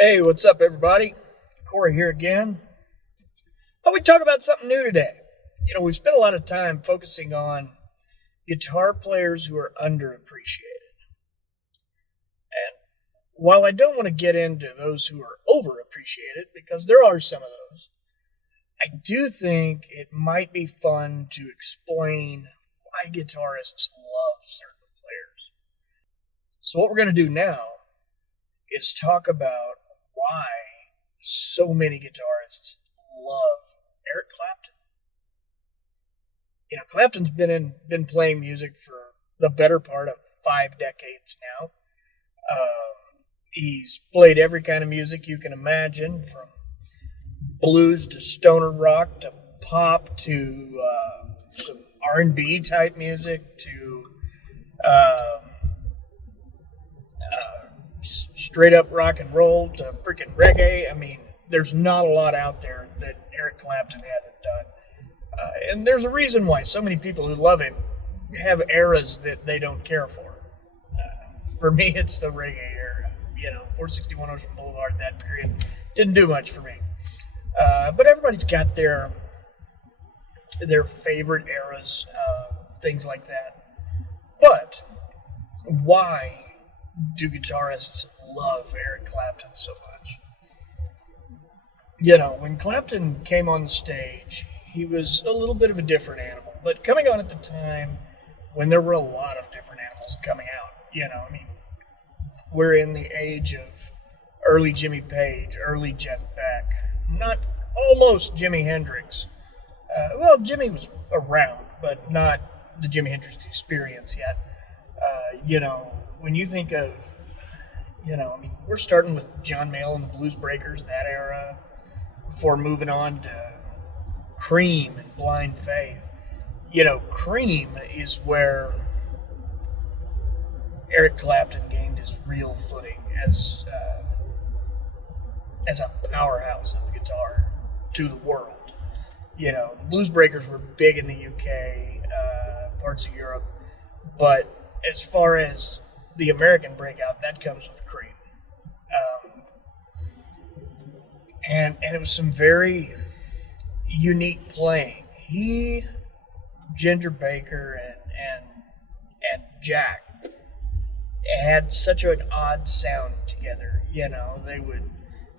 Hey, what's up, everybody? Corey here again. Thought we'd talk about something new today. We've spent a lot of time focusing on guitar players who are underappreciated. And while I don't want to get into those who are overappreciated, because there are some of those, I do think it might be fun to explain why guitarists love certain players. So, what we're going to do now is talk about why so many guitarists love Eric Clapton. Clapton's been playing music for the better part of 5 decades now. He's played every kind of music you can imagine, from blues to stoner rock to pop to some R&B type music to straight up rock and roll to freaking reggae. I mean, there's not a lot out there that Eric Clapton hasn't done. And there's a reason why so many people who love him have eras that they don't care for. For me, it's the reggae era. 461 Ocean Boulevard, that period, didn't do much for me. But everybody's got their favorite eras, things like that. But why do guitarists love Eric Clapton so much? When Clapton came on the stage, he was a little bit of a different animal. But coming on at the time when there were a lot of different animals coming out, we're in the age of early Jimmy Page, early Jeff Beck, not almost Jimi Hendrix. Jimmy was around, but not the Jimi Hendrix experience yet. When you think of, we're starting with John Mayall and the Blues Breakers, that era, before moving on to Cream and Blind Faith. Cream is where Eric Clapton gained his real footing as a powerhouse of the guitar to the world. The Blues Breakers were big in the UK, parts of Europe, but as far as the American breakout, that comes with Cream. And it was some very unique playing. He, Ginger Baker, and Jack had such an odd sound together. They would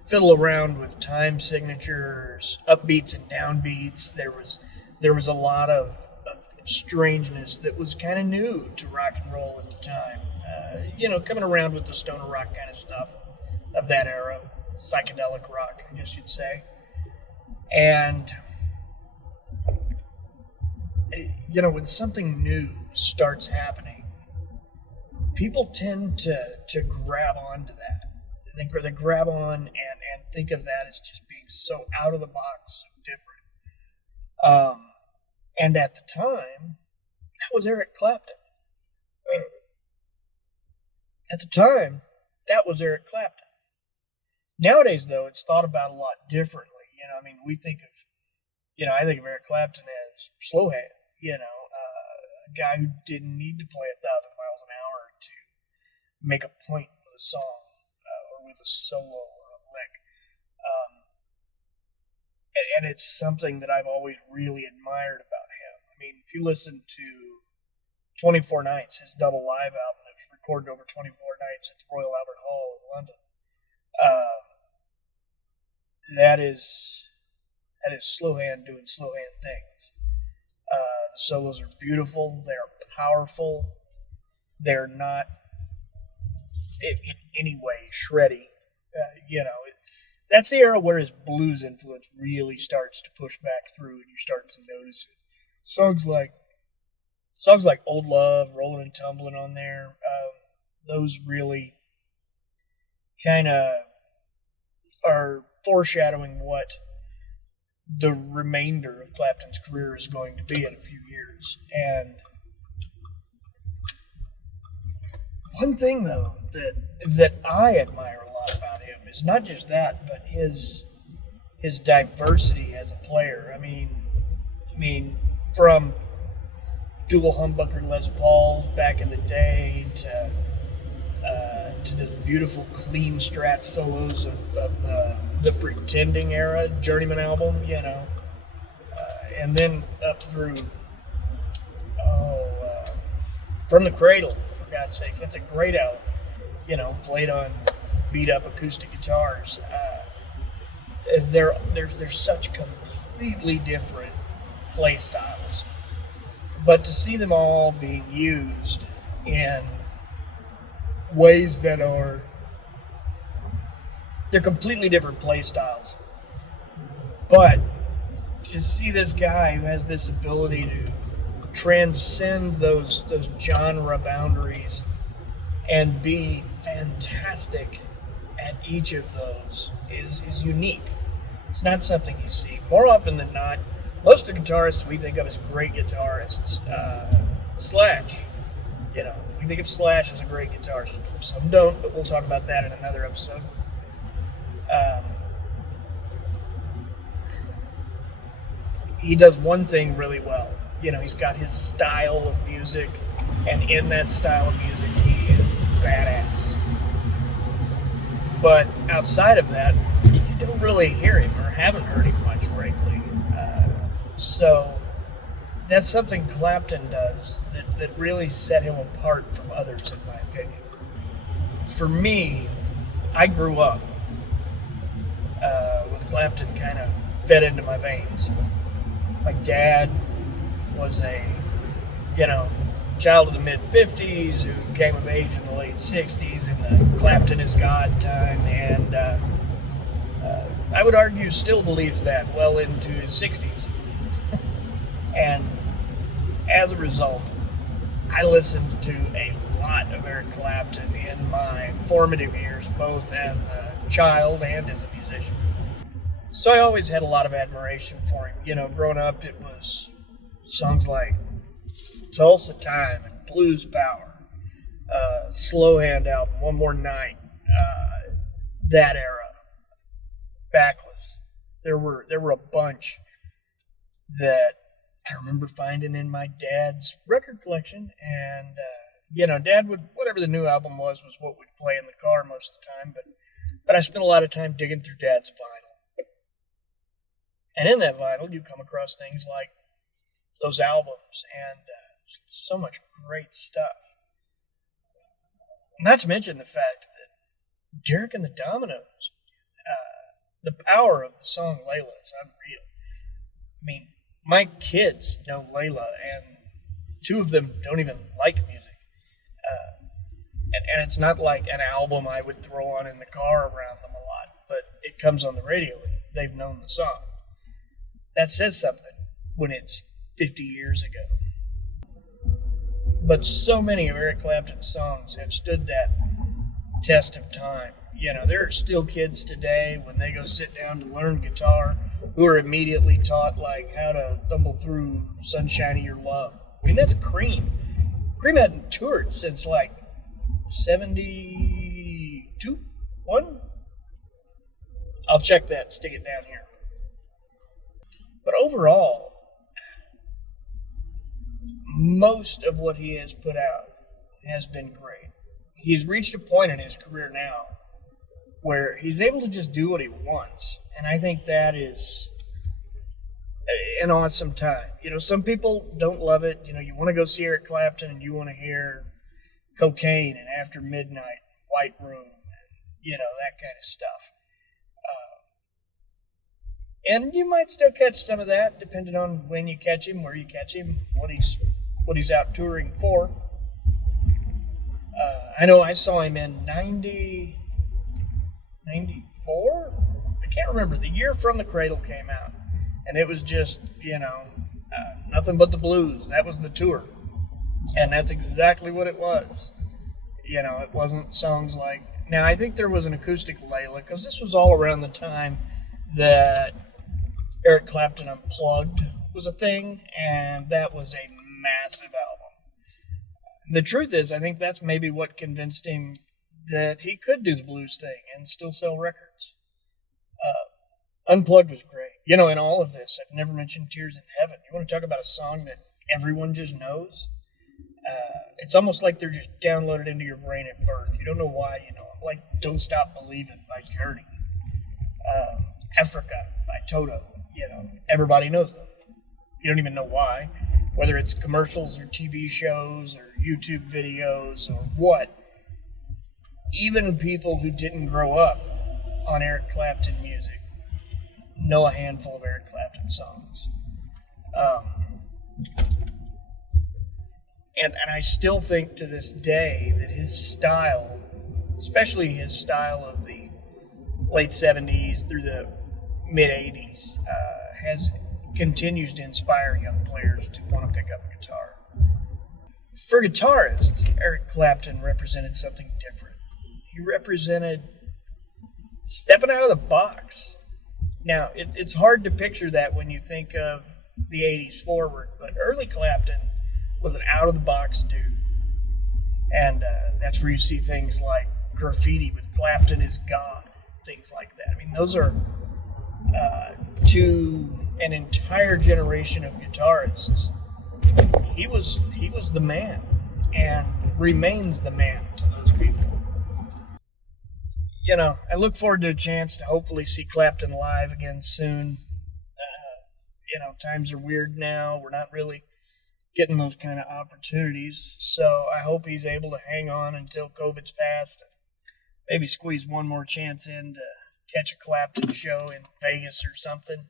fiddle around with time signatures, upbeats and downbeats. There was a lot of strangeness that was kind of new to rock and roll at the time. Coming around with the stoner rock kind of stuff of that era, psychedelic rock, I guess you'd say. And when something new starts happening, people tend to grab onto that. They grab on and think of that as just being so out of the box, so different. And at the time, that was Eric Clapton. At the time, that was Eric Clapton. Nowadays, though, it's thought about a lot differently. We think of, I think of Eric Clapton as slow hand, a guy who didn't need to play 1,000 miles an hour to make a point with a song or with a solo or a lick. And it's something that I've always really admired about him. If you listen to 24 Nights, his double live album that was recorded over 24 nights at the Royal Albert Hall in London, that is slow hand doing slow hand things. The solos are beautiful. They're powerful. They're not in any way shreddy. That's the era where his blues influence really starts to push back through, and you start to notice it. Songs like Old Love, Rollin' and Tumblin' on there, those really kind of are foreshadowing what the remainder of Clapton's career is going to be in a few years. And one thing, though, that I admire a lot about him is not just that, but his diversity as a player. From dual humbucker Les Pauls back in the day to to the beautiful, clean Strat solos of the Pretending era Journeyman album, and then up through From the Cradle, for God's sakes. That's a great album, played on beat up acoustic guitars. They're such completely different play styles, but to see them all being used in ways that they're completely different play styles, but to see this guy who has this ability to transcend those genre boundaries and be fantastic at each of those is unique. It's not something you see. More often than not, most of the guitarists we think of as great guitarists, Slash, we think of Slash as a great guitarist. Some don't, but we'll talk about that in another episode. He does one thing really well. He's got his style of music, and in that style of music, he is badass. But outside of that, you don't really hear him, or haven't heard him much, frankly. So that's something Clapton does that really set him apart from others, in my opinion. For me, I grew up with Clapton kind of fed into my veins. My dad was a, child of the mid-50s who came of age in the late 60s in the Clapton is God time, and I would argue still believes that well into his 60s. And as a result, I listened to a lot of Eric Clapton in my formative years, both as a child and as a musician. So I always had a lot of admiration for him. Growing up, it was songs like Tulsa Time and Blues Power, Slow Hand album, One More Night, that era, Backless. There were a bunch that I remember finding in my dad's record collection, and Dad would, whatever the new album was what we'd play in the car most of the time. But I spent a lot of time digging through Dad's vinyl, and in that vinyl you come across things like those albums and so much great stuff. Not to mention the fact that Derek and the Dominoes, the power of the song Layla is unreal. I mean, my kids know Layla, and two of them don't even like music. And it's not like an album I would throw on in the car around them a lot, but it comes on the radio and they've known the song. That says something when it's 50 years ago. But so many of Eric Clapton's songs have stood that test of time. There are still kids today, when they go sit down to learn guitar, who are immediately taught, how to thumble through Sunshine of Your Love. I mean, that's Cream. Cream hadn't toured since, 72? 1? I'll check that, stick it down here. But overall, most of what he has put out has been great. He's reached a point in his career now where he's able to just do what he wants. And I think that is an awesome time. Some people don't love it. You want to go see Eric Clapton and you want to hear Cocaine and After Midnight, White Room, and, that kind of stuff. And you might still catch some of that, depending on when you catch him, where you catch him, what he's out touring for. I know I saw him in 94? I can't remember. The year From the Cradle came out. And it was just, Nothing But the Blues. That was the tour. And that's exactly what it was. It wasn't songs like... Now, I think there was an acoustic Layla, because this was all around the time that Eric Clapton Unplugged was a thing, and that was a massive album. The truth is, I think that's maybe what convinced him that he could do the blues thing and still sell records. Unplugged was great. In all of this, I've never mentioned Tears in Heaven. You want to talk about a song that everyone just knows? It's almost like they're just downloaded into your brain at birth. You don't know why, like Don't Stop Believing by Journey, Africa by Toto. Everybody knows them. You don't even know why, whether it's commercials or TV shows or YouTube videos or what. Even people who didn't grow up on Eric Clapton music know a handful of Eric Clapton songs. And I still think to this day that his style, especially his style of the late 70s through the mid 80s, continues to inspire young players to want to pick up a guitar. For guitarists, Eric Clapton represented something different. He represented stepping out of the box. Now, it's hard to picture that when you think of the 80s forward, but early Clapton was an out-of-the-box dude. And that's where you see things like graffiti with Clapton is God, things like that. I mean, those are to an entire generation of guitarists. He was the man and remains the man to those people. I look forward to a chance to hopefully see Clapton live again soon. Times are weird now. We're not really getting those kind of opportunities. So I hope he's able to hang on until COVID's passed. Maybe squeeze one more chance in to catch a Clapton show in Vegas or something.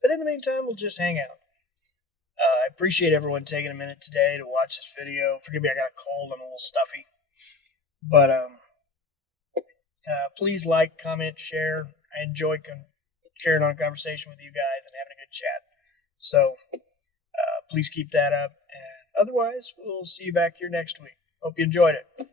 But in the meantime, we'll just hang out. I appreciate everyone taking a minute today to watch this video. Forgive me, I got a cold. I'm a little stuffy. But please like, comment, share. I enjoy carrying on a conversation with you guys and having a good chat. So please keep that up. And otherwise, we'll see you back here next week. Hope you enjoyed it.